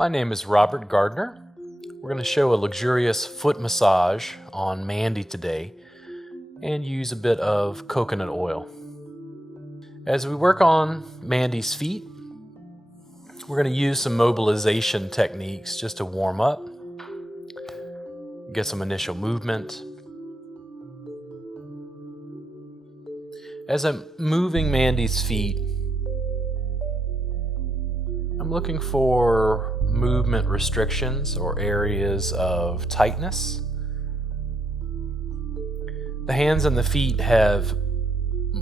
My name is Robert Gardner. We're going to show a luxurious foot massage on Mandy today and use a bit of coconut oil. As we work on Mandy's feet, we're going to use some mobilization techniques just to warm up, get some initial movement. As I'm moving Mandy's feet, I'm looking for movement restrictions or areas of tightness. The hands and the feet have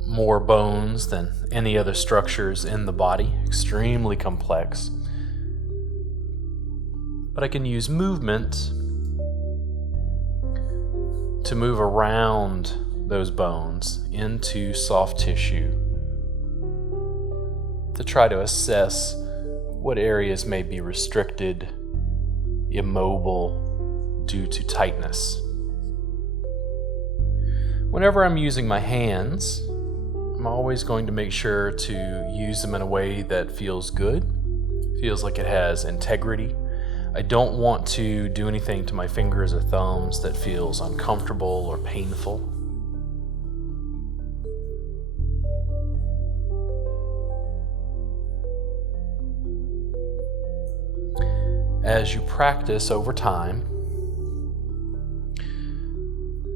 more bones than any other structures in the body, extremely complex. But I can use movement to move around those bones into soft tissue to try to assess what areas may be restricted, immobile due to tightness. Whenever I'm using my hands, I'm always going to make sure to use them in a way that feels good, feels like it has integrity. I don't want to do anything to my fingers or thumbs that feels uncomfortable or painful. As you practice over time,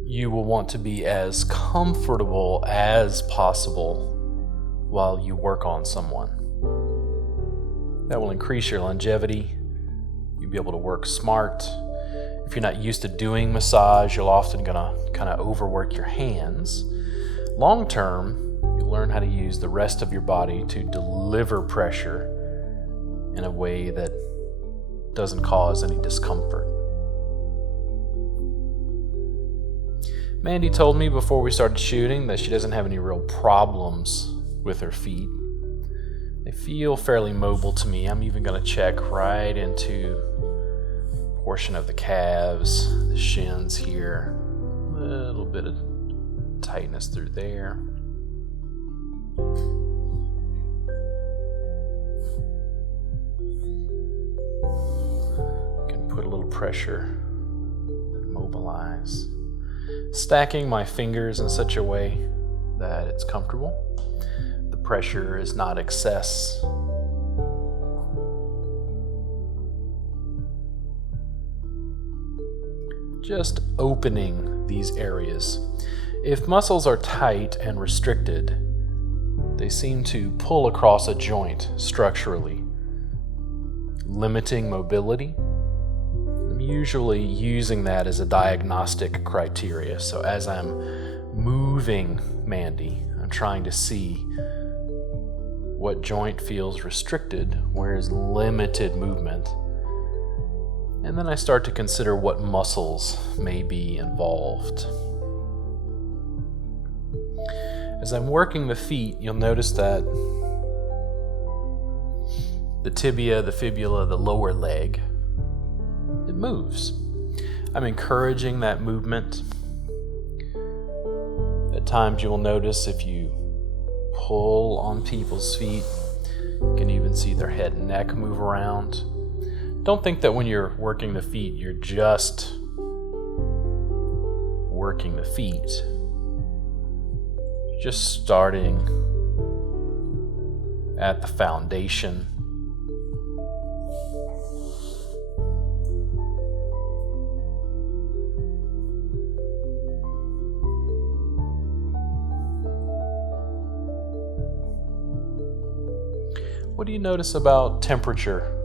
you will want to be as comfortable as possible while you work on someone. That will increase your longevity. You'll be able to work smart. If you're not used to doing massage, you're often gonna kind of overwork your hands. Long term, you'll learn how to use the rest of your body to deliver pressure in a way that doesn't cause any discomfort. Mandy told me before we started shooting that she doesn't have any real problems with her feet. They feel fairly mobile to me. I'm even going to check right into a portion of the calves, the shins here, a little bit of tightness through there. Put a little pressure, mobilize. Stacking my fingers in such a way that it's comfortable. The pressure is not excess. Just opening these areas. If muscles are tight and restricted, they seem to pull across a joint structurally, limiting mobility. Usually using that as a diagnostic criteria. So as I'm moving Mandy, I'm trying to see what joint feels restricted, where is limited movement. And then I start to consider what muscles may be involved. As I'm working the feet, you'll notice that the tibia, the fibula, the lower leg, it moves. I'm encouraging that movement. At times you will notice if you pull on people's feet, you can even see their head and neck move around. Don't think that when you're working the feet, you're just working the feet. You're just starting at the foundation. What do you notice about temperature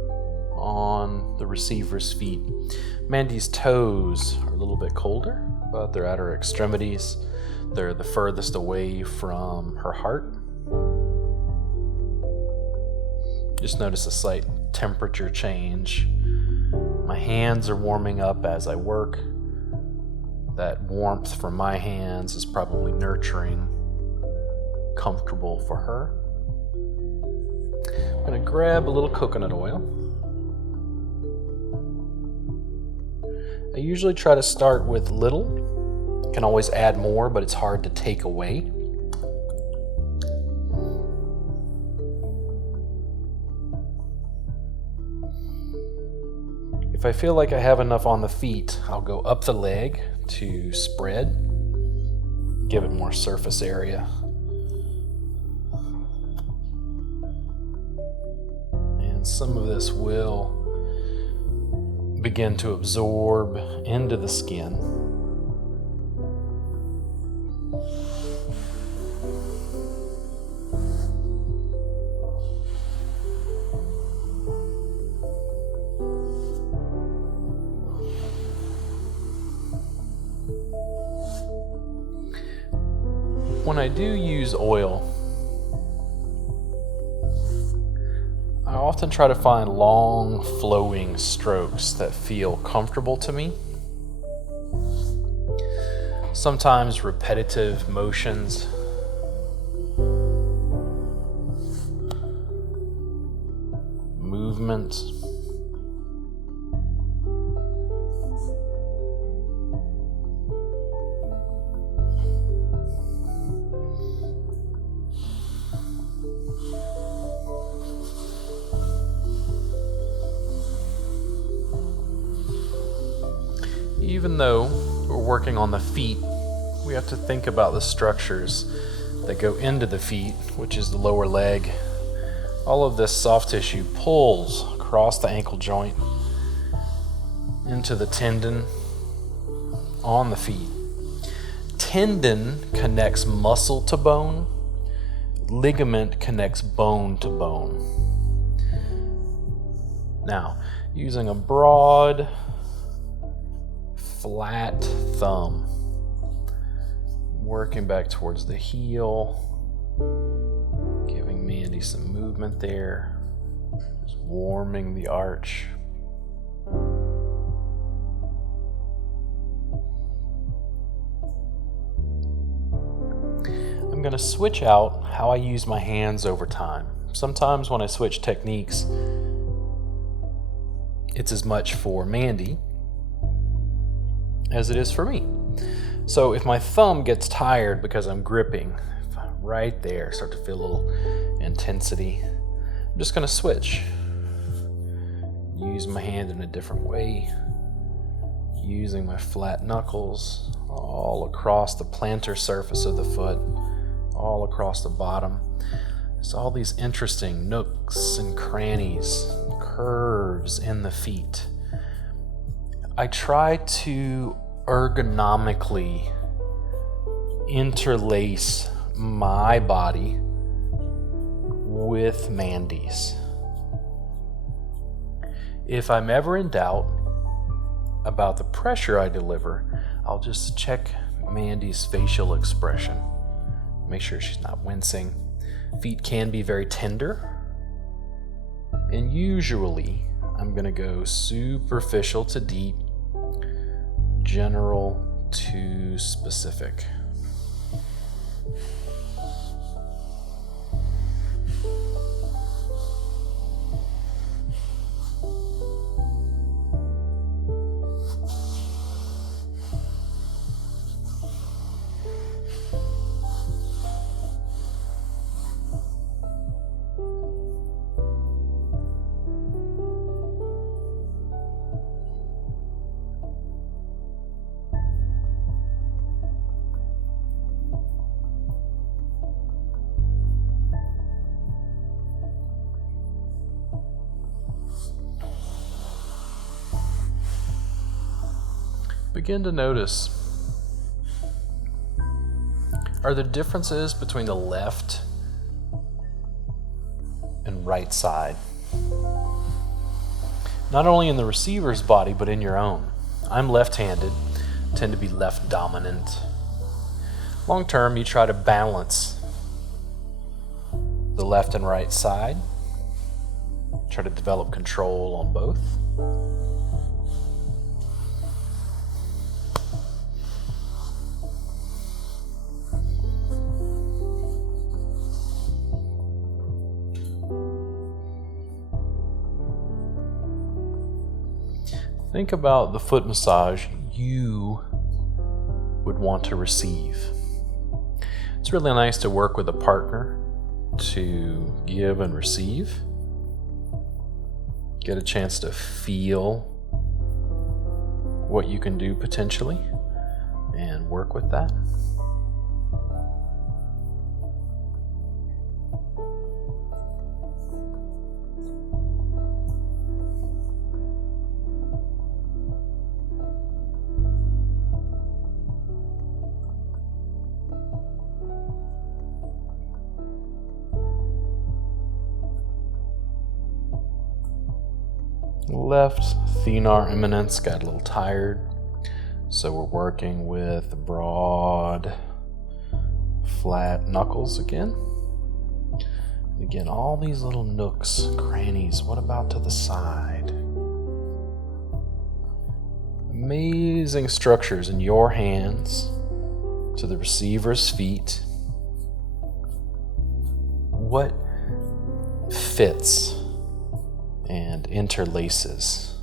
on the receiver's feet? Mandy's toes are a little bit colder, but they're at her extremities. They're the furthest away from her heart. Just notice a slight temperature change. My hands are warming up as I work. That warmth from my hands is probably nurturing, comfortable for her. I'm going to grab a little coconut oil. I usually try to start with little. You can always add more, but it's hard to take away. If I feel like I have enough on the feet, I'll go up the leg to spread, give it more surface area. And some of this will begin to absorb into the skin. When I do use oil, I often try to find long flowing strokes that feel comfortable to me. Sometimes repetitive motions. Movement. Even though we're working on the feet, we have to think about the structures that go into the feet, which is the lower leg. All of this soft tissue pulls across the ankle joint into the tendon on the feet. Tendon connects muscle to bone. Ligament connects bone to bone. Now, using a broad, flat thumb, working back towards the heel, giving Mandy some movement there, just warming the arch. I'm going to switch out how I use my hands over time. Sometimes when I switch techniques, it's as much for Mandy as it is for me. So if my thumb gets tired because I'm gripping right there, start to feel a little intensity, I'm just going to switch. Use my hand in a different way, using my flat knuckles all across the plantar surface of the foot, all across the bottom. There's all these interesting nooks and crannies, curves in the feet. I try to ergonomically interlace my body with Mandy's. If I'm ever in doubt about the pressure I deliver, I'll just check Mandy's facial expression. Make sure she's not wincing. Feet can be very tender, and usually I'm going to go superficial to deep, general to specific. Begin to notice, are there differences between the left and right side? Not only in the receiver's body, but in your own. I'm left-handed, tend to be left dominant. Long term, you try to balance the left and right side. Try to develop control on both. Think about the foot massage you would want to receive. It's really nice to work with a partner to give and receive. Get a chance to feel what you can do potentially and work with that. Left thenar eminence got a little tired, so we're working with broad, flat knuckles again. And again, all these little nooks, crannies. What about to the side? Amazing structures in your hands to the receiver's feet. What fits and interlaces?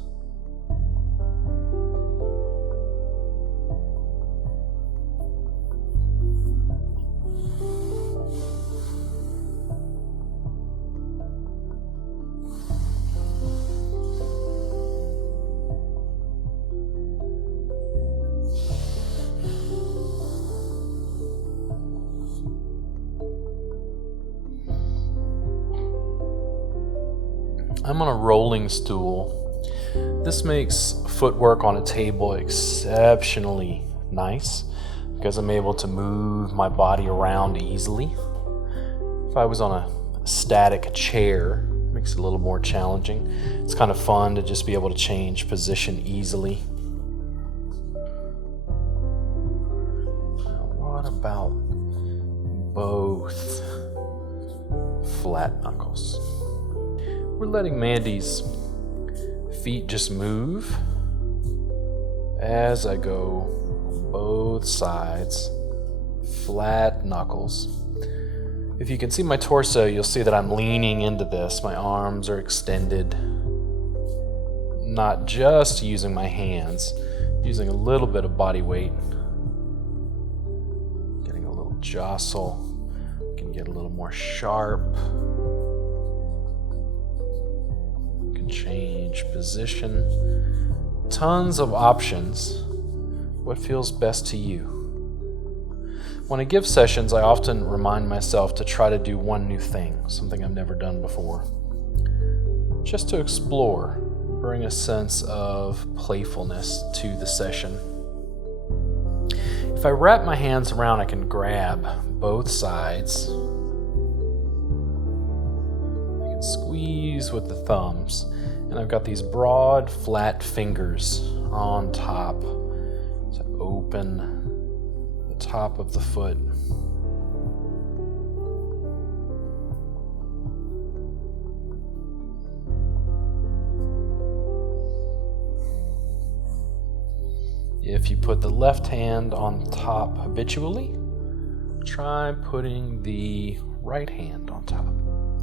I'm on a rolling stool. This makes footwork on a table exceptionally nice because I'm able to move my body around easily. If I was on a static chair, it makes it a little more challenging. It's kind of fun to just be able to change position easily. Now, what about both flat knuckles? We're letting Mandy's feet just move as I go on both sides, flat knuckles. If you can see my torso, you'll see that I'm leaning into this. My arms are extended, not just using my hands, using a little bit of body weight. Getting a little jostle, can get a little more sharp. Change position. Tons of options. What feels best to you? When I give sessions, I often remind myself to try to do one new thing, something I've never done before. Just to explore, bring a sense of playfulness to the session. If I wrap my hands around, I can grab both sides. I can squeeze with the thumbs. And I've got these broad, flat fingers on top to open the top of the foot. If you put the left hand on top habitually, try putting the right hand on top.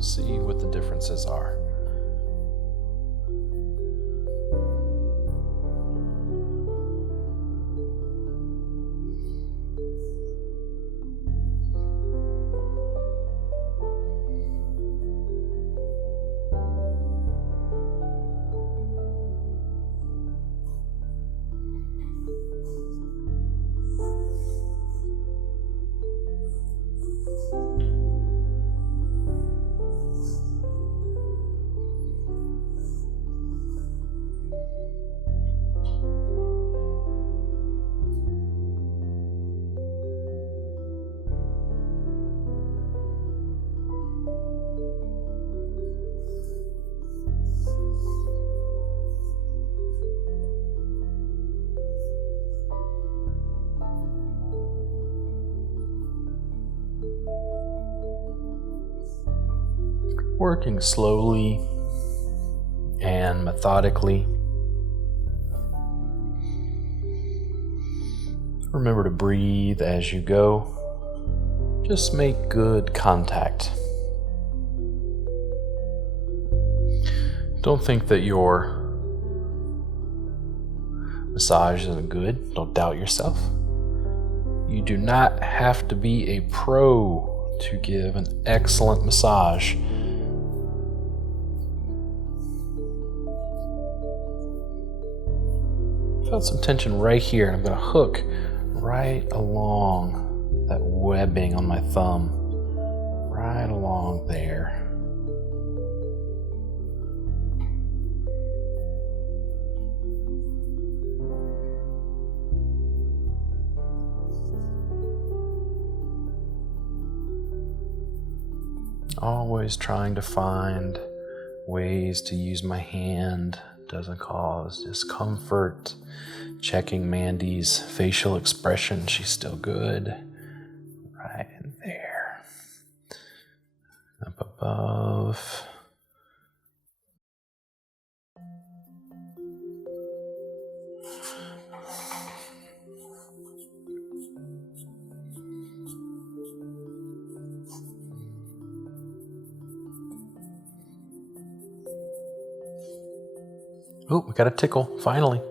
See what the differences are. Working slowly and methodically. Remember to breathe as you go. Just make good contact. Don't think that your massage isn't good. Don't doubt yourself. You do not have to be a pro to give an excellent massage. felt some tension right here. I'm going to hook right along that webbing on my thumb, right along there. Always trying to find ways to use my hand doesn't cause discomfort. Checking Mandy's facial expression, she's still good. Right in there. Up above. Oh, we got a tickle, finally.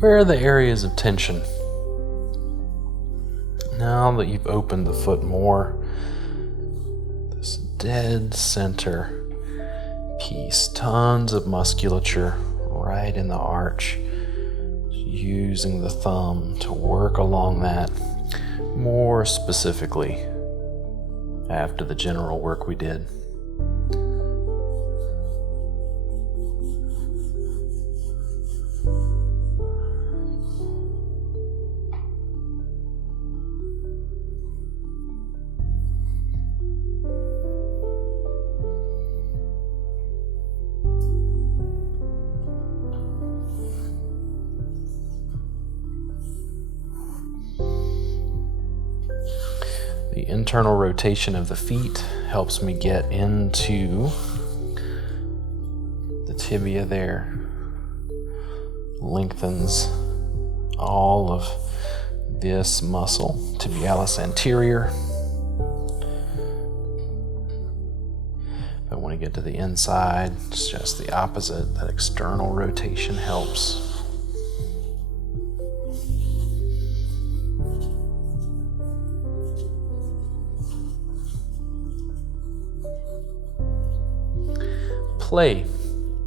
Where are the areas of tension? Now that you've opened the foot more, this dead center piece, tons of musculature right in the arch, using the thumb to work along that more specifically after the general work we did. The internal rotation of the feet helps me get into the tibia there. Lengthens all of this muscle, tibialis anterior. If I want to get to the inside, it's just the opposite. That external rotation helps. Play,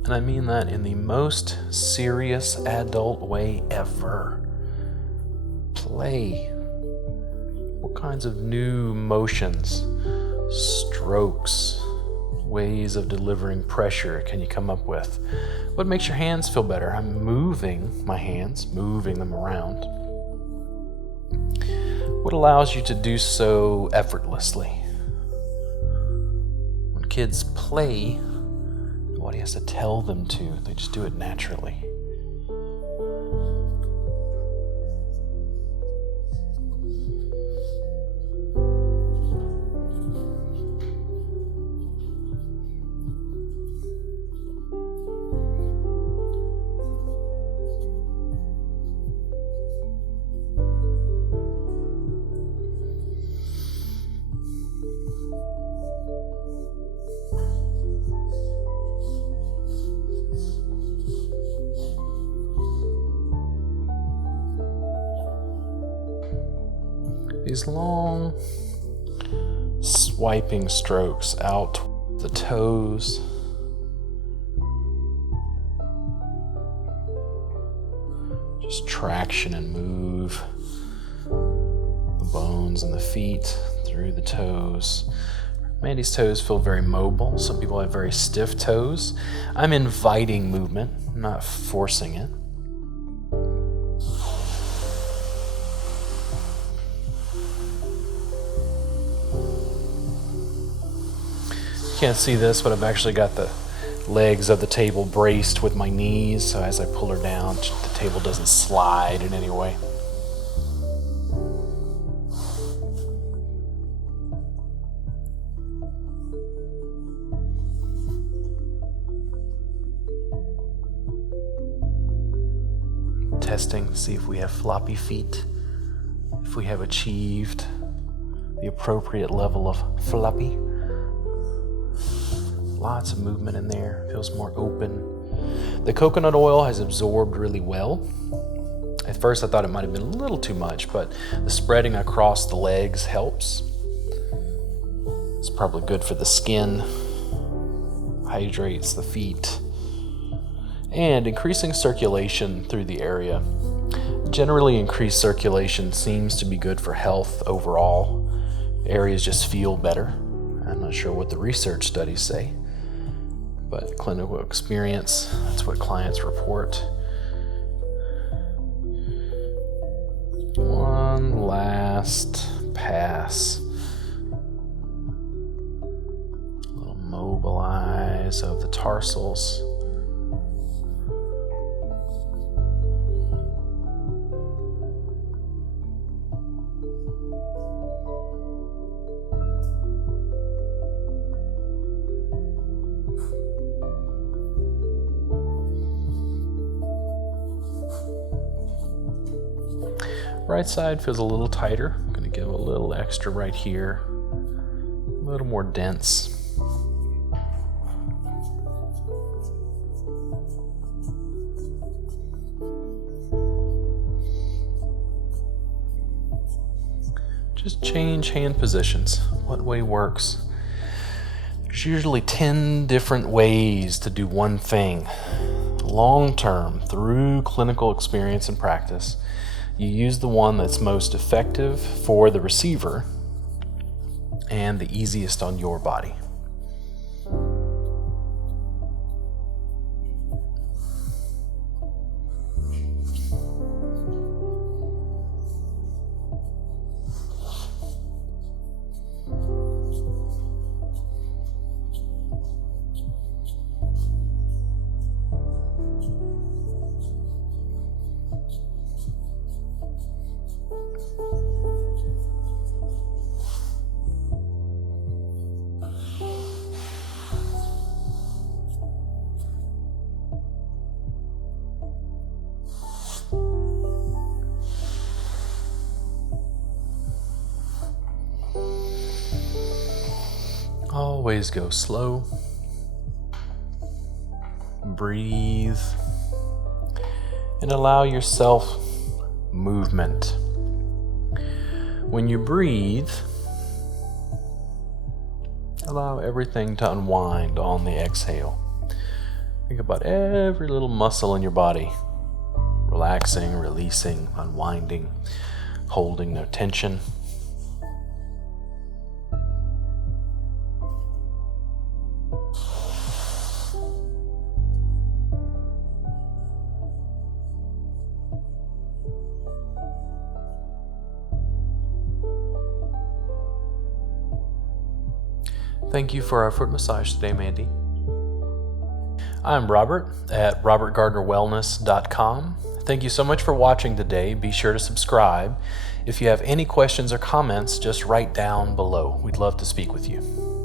and I mean that in the most serious adult way ever. Play. What kinds of new motions, strokes, ways of delivering pressure can you come up with? What makes your hands feel better? I'm moving my hands, moving them around. What allows you to do so effortlessly? When kids play, nobody has to tell them to. They just do it naturally. These long swiping strokes out the toes, traction and move the bones and the feet through the toes. Mandy's toes feel very mobile. Some people have very stiff toes. I'm inviting movement, not forcing it. You can't see this, but I've actually got the legs of the table braced with my knees, so as I pull her down, the table doesn't slide in any way. Testing, see if we have floppy feet, if we have achieved the appropriate level of floppy. Lots of movement in there, feels more open. The coconut oil has absorbed really well. At first I thought it might have been a little too much, but the spreading across the legs helps. It's probably good for the skin, hydrates the feet, and increasing circulation through the area. Generally, increased circulation seems to be good for health overall. Areas just feel better. I'm not sure what the research studies say, but clinical experience, that's what clients report. One last pass. A little mobilize of the tarsals. Right side feels a little tighter. I'm going to give a little extra right here. A little more dense. Just change hand positions. What way works? There's usually 10 different ways to do one thing. Long term, through clinical experience and practice, you use the one that's most effective for the receiver and the easiest on your body. Always go slow. Breathe. And allow yourself movement. When you breathe, allow everything to unwind on the exhale. Think about every little muscle in your body, relaxing, releasing, unwinding, holding no tension. Thank you for our foot massage today, Mandy. I'm Robert at robertgardnerwellness.com. Thank you so much for watching today. Be sure to subscribe. If you have any questions or comments, just write down below. We'd love to speak with you.